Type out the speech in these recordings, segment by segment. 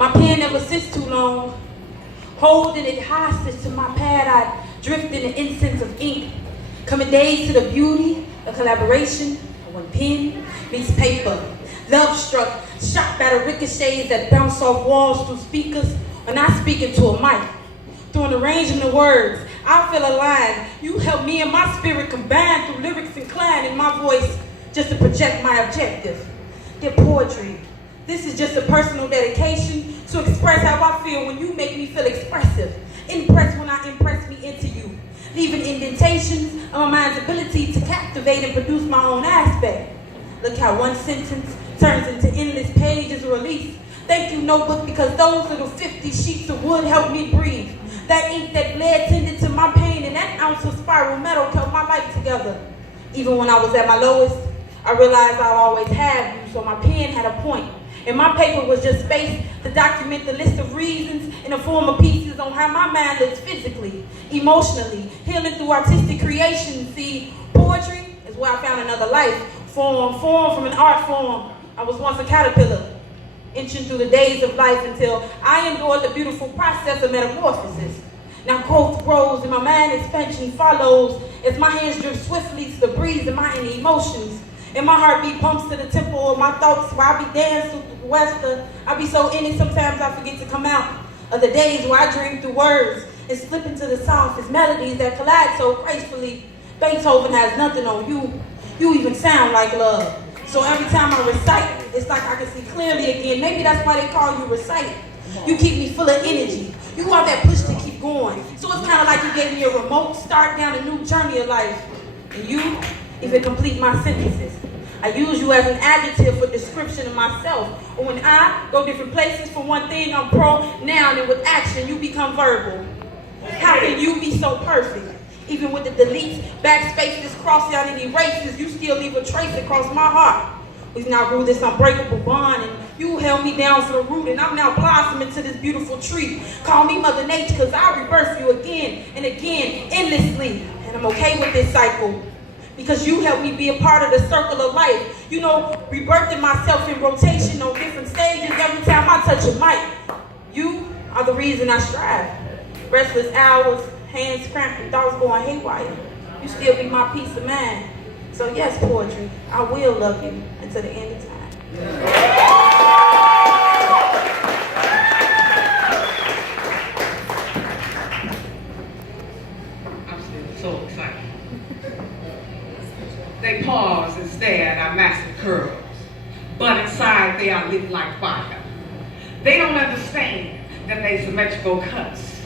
My pen never sits too long. Holding it hostage to my pad, I drift in the incense of ink. Coming days to the beauty of collaboration when pen meets paper. Love struck, shocked by the ricochets that bounce off walls through speakers when I speak into a mic. Through an arrangement of words, I feel aligned. You help me and my spirit combine through lyrics inclined in my voice just to project my objective. Dear poetry, this is just a personal dedication to express how I feel when you make me feel expressive. Impress when I impress me into you. Leaving indentations of my mind's ability to captivate and produce my own aspect. Look how one sentence turns into endless pages released. Thank you, notebook, because those little 50 sheets of wood helped me breathe. That ink that bled tended to my pain, and that ounce of spiral metal kept my life together. Even when I was at my lowest, I realized I'd always have you, so my pen had a point. And my paper was just space to document the list of reasons in the form of pieces on how my mind lives physically, emotionally, healing through artistic creation. See, poetry is where I found another life, formed from an art form. I was once a caterpillar, inching through the days of life until I endured the beautiful process of metamorphosis. Now growth grows and my mind expansion follows as my hands drift swiftly to the breeze of my inner emotions. And my heartbeat pumps to the tempo of my thoughts while I be dancing through the western. I be so in it, sometimes I forget to come out of the days where I dream through words and slip into the softest melodies that collide so gracefully. Beethoven has nothing on you. You even sound like love. So every time I recite, it's like I can see clearly again. Maybe that's why they call you recite. You keep me full of energy. You have that push to keep going. So it's kind of like you gave me a remote start down a new journey of life. And you even complete my sentences. I use you as an adjective for description of myself. Or when I go different places, for one thing, I'm pronoun, and with action, you become verbal. How can you be so perfect? Even with the deletes, backspaces, cross out, and erases, you still leave a trace across my heart. We've now grew this unbreakable bond, and you held me down to the root, and I'm now blossoming to this beautiful tree. Call me Mother Nature, because I'll rebirth you again and again, endlessly. And I'm okay with this cycle, because you helped me be a part of the circle of life. You know, rebirthing myself in rotation on different stages every time I touch a mic. You are the reason I strive. Restless hours, hands cramped and thoughts going haywire. You still be my peace of mind. So yes, poetry, I will love you until the end of time. I'm still so excited. They pause and stare at our massive curls, but inside they are lit like fire. They don't understand that they symmetrical cuts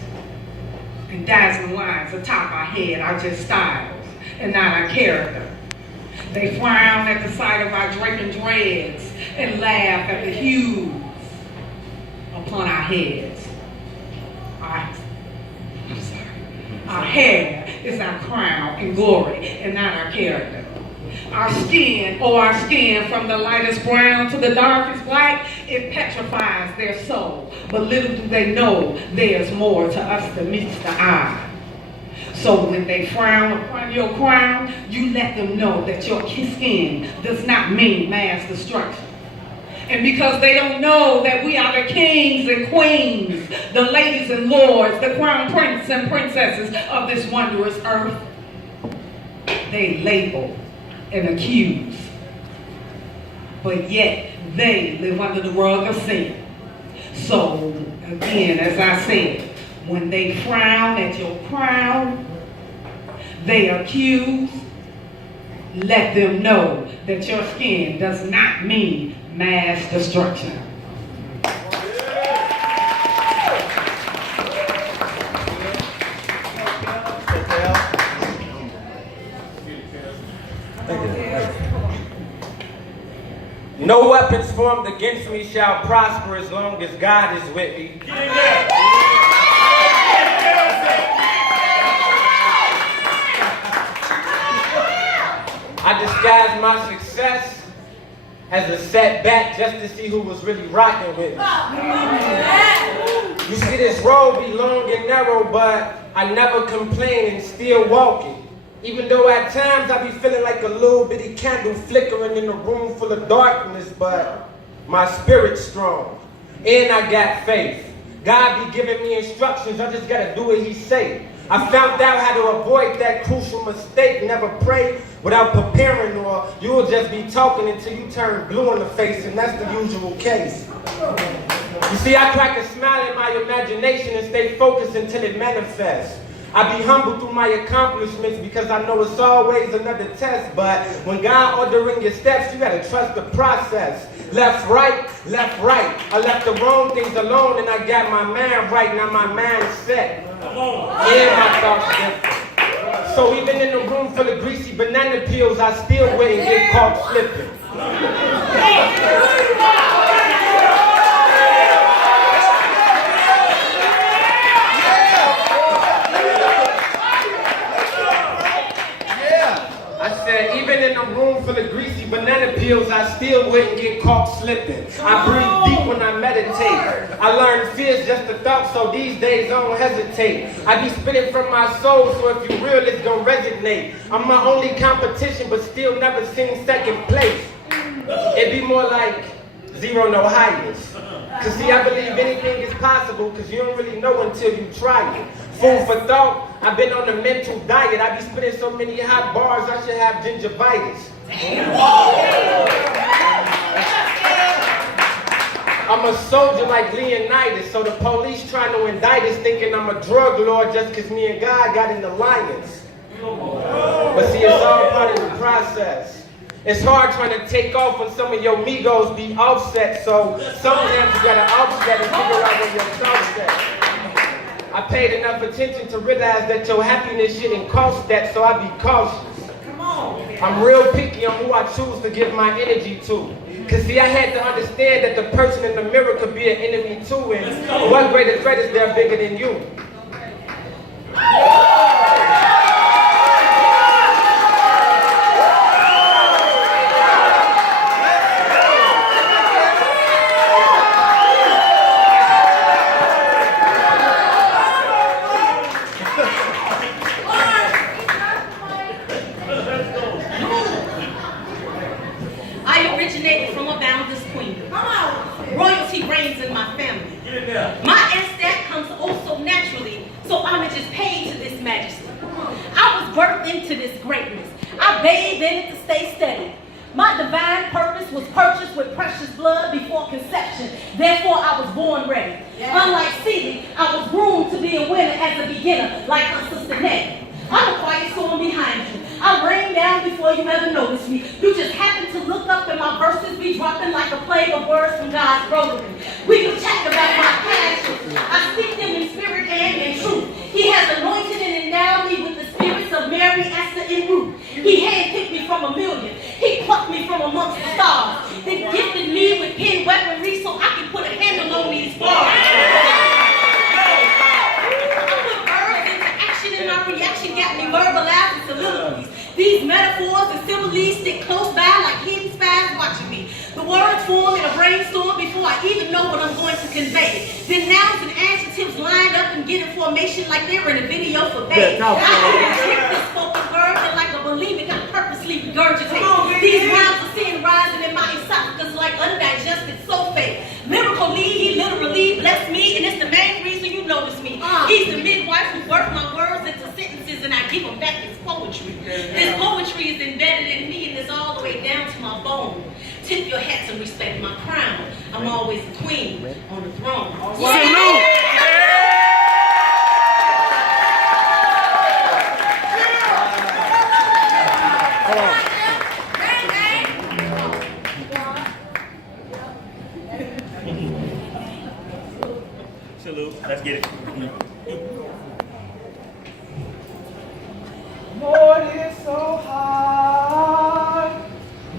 and dazzling lines atop our head are just styles and not our character. They frown at the sight of our draping dreads and laugh at the hues upon our heads. Our hair is our crown and glory and not our character. Our skin, from the lightest brown to the darkest black, it petrifies their soul. But little do they know there's more to us than meets the eye. So when they frown upon your crown, you let them know that your skin does not mean mass destruction. And because they don't know that we are the kings and queens, the ladies and lords, the crown princes and princesses of this wondrous earth, they label and accuse. But yet they live under the rug of sin. So again, as I said, when they frown at your crown, they accuse, let them know that your skin does not mean mass destruction. No weapons formed against me shall prosper as long as God is with me. I disguised my success as a setback just to see who was really rocking with me. You see, this road be long and narrow, but I never complain and still walking. Even though at times I be feeling like a little bitty candle flickering in a room full of darkness, but my spirit's strong. and I got faith. God be giving me instructions, I just gotta do what he say. I found out how to avoid that crucial mistake. Never pray without preparing, or you will just be talking until you turn blue in the face, and that's the usual case. You see, I crack a smile in my imagination and stay focused until it manifests. I be humble through my accomplishments because I know it's always another test. But when God ordering your steps, you gotta trust the process. Left, right. I left the wrong things alone and I got my mind right. Now my mind's set. And my thoughts different. So even in the room full of greasy banana peels, I still wouldn't get caught slipping. Even in a room full of greasy banana peels, I still wouldn't get caught slipping. I breathe deep when I meditate. I learned fear's just a thought, so these days I don't hesitate. I be spitting from my soul, so if you real, it's gonna resonate. I'm my only competition, but still never seen second place. It'd be more like zero, no highest. Cause see, I believe anything is possible, cause you don't really know until you try it. Food for thought, I've been on a mental diet. I be spitting so many hot bars, I should have gingivitis. I'm a soldier like Leonidas, so the police trying to indict us thinking I'm a drug lord just cause me and God got in alliance. But see, it's all part of the process. It's hard trying to take off when some of your Migos be offset, so sometimes you gotta offset and figure out where your thoughts at. I paid enough attention to realize that your happiness shouldn't cost that, so I be cautious. I'm real picky on who I choose to give my energy to. Cause see, I had to understand that the person in the mirror could be an enemy too, and what greater threat is there bigger than you? My aesthetic comes also naturally, so homage is paid to this majesty. I was birthed into this greatness. I bathed in it to stay steady. My divine purpose was purchased with precious blood before conception. Therefore, I was born ready. Unlike Celie, I was groomed to be a winner as a beginner, like my sister Nettie. I'm a quiet storm behind you. I rain down before you ever notice me. You just happen to look up and my verses be dropping like a plague of words from God's rosary. We can chat about my passions. I speak them in spirit and in truth. He has anointed and endowed me with the spirits of Mary, Esther, and Ruth. He handpicked me from a million. He plucked me from amongst the stars. Then gifted me with pen weaponry so I can put a handle on these bars. And my reaction got me verbalizing soliloquies. These metaphors and similes stick close by like hidden spies watching me. The words form in a brainstorm before I even know what I'm going to convey. Then nouns and adjectives line up and get in formation like they're in a video for babe. I can trick this spoken word and like a bulimic I purposely regurgitate. These rhymes are seen rising in my esophagus like undigested sulfate. Lyrically, he literally blessed me, and it's the main reason you notice me. He's the midwife who worked my words into sentences and I give him back his poetry. This poetry is embedded in me and it's all the way down to my bone. Tip your hats and respect my crown. I'm always a queen on the throne. Salute. Let's get it. Lord, it's so hard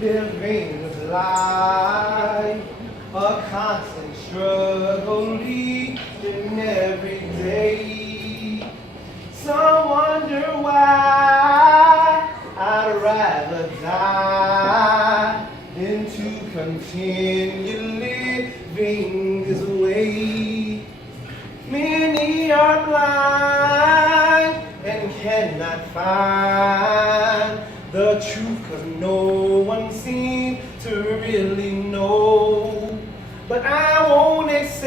living this life, a constant struggle each and every day. Some wonder why I'd rather die than to continue living this way. Many are blind and cannot find the truth, 'cause no one seems to really know. But I won't accept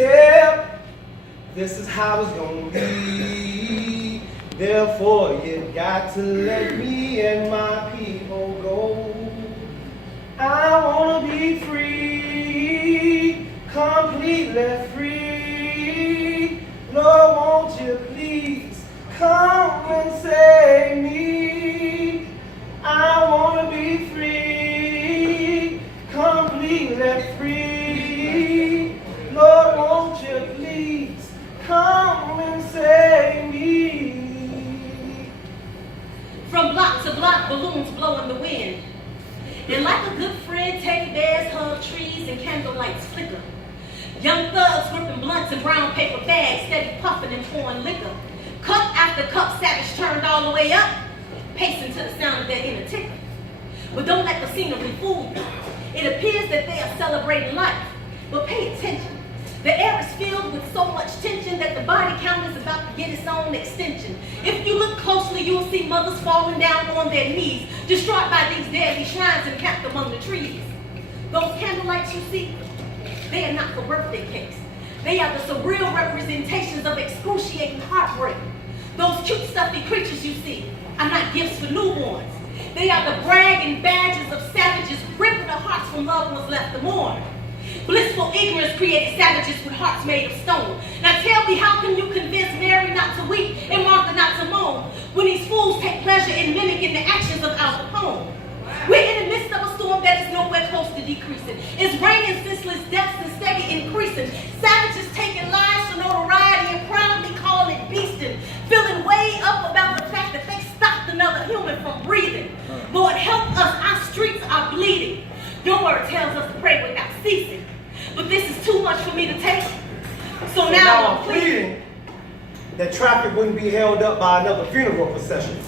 this is how it's gonna be. Therefore, you got to let me and my people go. I wanna be free, completely free. Lord, won't you please come and save me? I wanna be free, completely free. Lord, won't you please come and save me? From block to block, balloons blow in the wind. And like a good friend, teddy bears hug trees and candle lights flicker. Young thugs gripping blunts and brown paper bags, steady puffing and pouring liquor. Cup after cup, savage turned all the way up, pacing to the sound of their inner ticker. But don't let the scenery fool you. It appears that they are celebrating life, but pay attention. The air is filled with so much tension that the body count is about to get its own extension. If you look closely, you will see mothers falling down on their knees, distraught by these deadly shrines encamped among the trees. Those candlelights you see, they are not for birthday cakes. They are the surreal representations of excruciating heartbreak. Those cute stuffy creatures you see are not gifts for newborns. They are the bragging badges of savages ripping the hearts from loved ones left to mourn. Blissful ignorance created savages with hearts made of stone. Now tell me, how can you convince Mary not to weep and Martha not to moan when these fools take pleasure in mimicking the actions of Al Capone? We're in the midst of a storm that is nowhere close to decreasing. It's raining senseless deaths and steady increasing. Savages taking lives for notoriety and proudly calling it beasting. Feeling way up about the fact that they stopped another human from breathing. Lord, help us, our streets are bleeding. Your word tells us to pray without ceasing. But this is too much for me to take. So now I'm pleading that traffic wouldn't be held up by another funeral procession.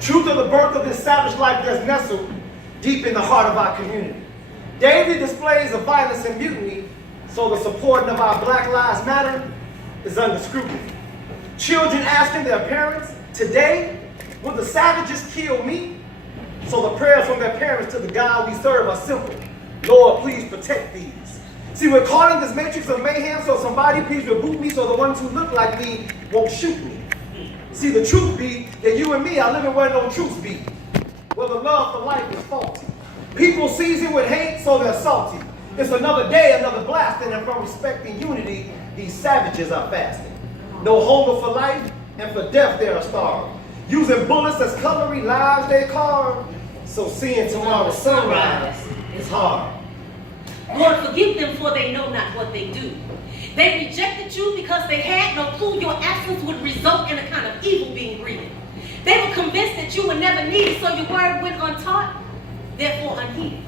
Truth of the birth of this savage life that's nestled deep in the heart of our community. Daily displays of violence and mutiny, so the supporting of our Black Lives Matter is under scrutiny. Children asking their parents, today, will the savages kill me? So the prayers from their parents to the God we serve are simple. Lord, please protect these. See, we're caught in this matrix of mayhem, so somebody please reboot me so the ones who look like me won't shoot me. See, the truth be that you and me are living where no truth be, where the love for life is faulty. People season with hate, so they're salty. It's another day, another blasting, and from respecting unity, these savages are fasting. No hunger for life, and for death they are starved. Using bullets as cutlery, lives they carve. So seeing tomorrow's sunrise is hard. Lord, forgive them, for they know not what they do. They rejected you because they had no clue your absence would result in a kind of evil being breeded. They were convinced that you were never needed, so your word went untaught, therefore unheeded.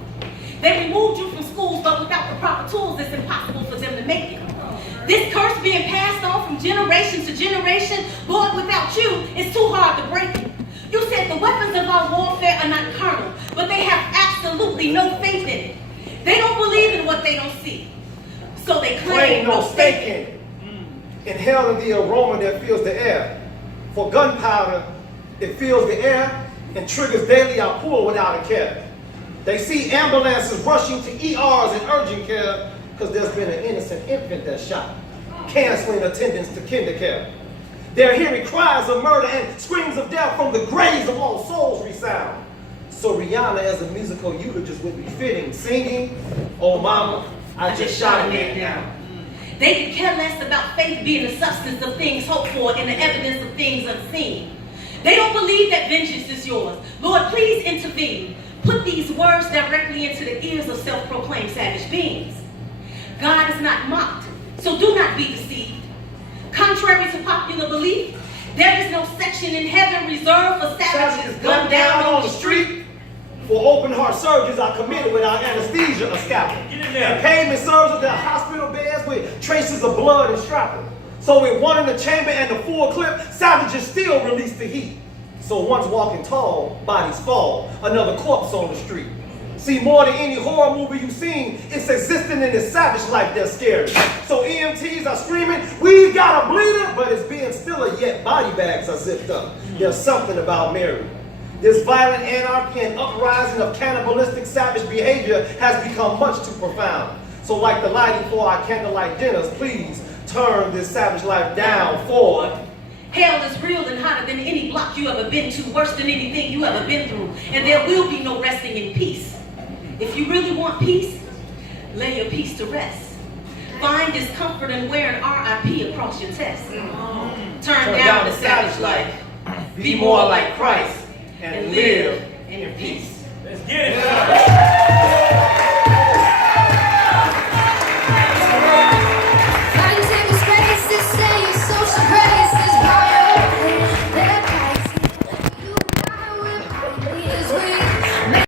They removed you from schools, but without the proper tools, it's impossible for them to make it. This curse being passed on from generation to generation, Lord, without you, it's too hard to break it. You said the weapons of our warfare are not carnal, but they have absolutely no faith in it. They don't believe in what they don't see, so they claim no stake in it. Inhaling the aroma that fills the air. For gunpowder, it fills the air and triggers daily outpour without a care. They see ambulances rushing to ERs and urgent care because there's been an innocent infant that's shot, canceling attendance to kindercare. They're hearing cries of murder and screams of death from the graves of lost souls resound. So Rihanna as a musical eulogist would be fitting, singing, "Oh mama, I just shot a man down." They could care less about faith being the substance of things hoped for and the evidence of things unseen. They don't believe that vengeance is yours. Lord, please intervene. Put these words directly into the ears of self-proclaimed savage beings. God is not mocked, so do not be deceived. Contrary to popular belief, there is no section in heaven reserved for savages gunned down on the street. For open heart surgeries are committed without anesthesia or scalpel. And pavement serves as their hospital beds with traces of blood and shrapnel. So with one in the chamber and the full clip, savages still release the heat. So once walking tall, bodies fall, another corpse on the street. See, more than any horror movie you've seen, it's existing in this savage life that's scary. So EMTs are screaming, "We got a bleeder," but it's being stiller, yet body bags are zipped up. There's something about Mary. This violent anarchy and uprising of cannibalistic savage behavior has become much too profound. So like the lighting for our candlelight dinners, please turn this savage life down for Hell is real and hotter than any block you ever been to, worse than anything you ever been through. And there will be no resting in peace. If you really want peace, lay your peace to rest. Find discomfort in wearing RIP across your chest. Turn down the savage life. Be more like Christ and live in peace. Let's get it.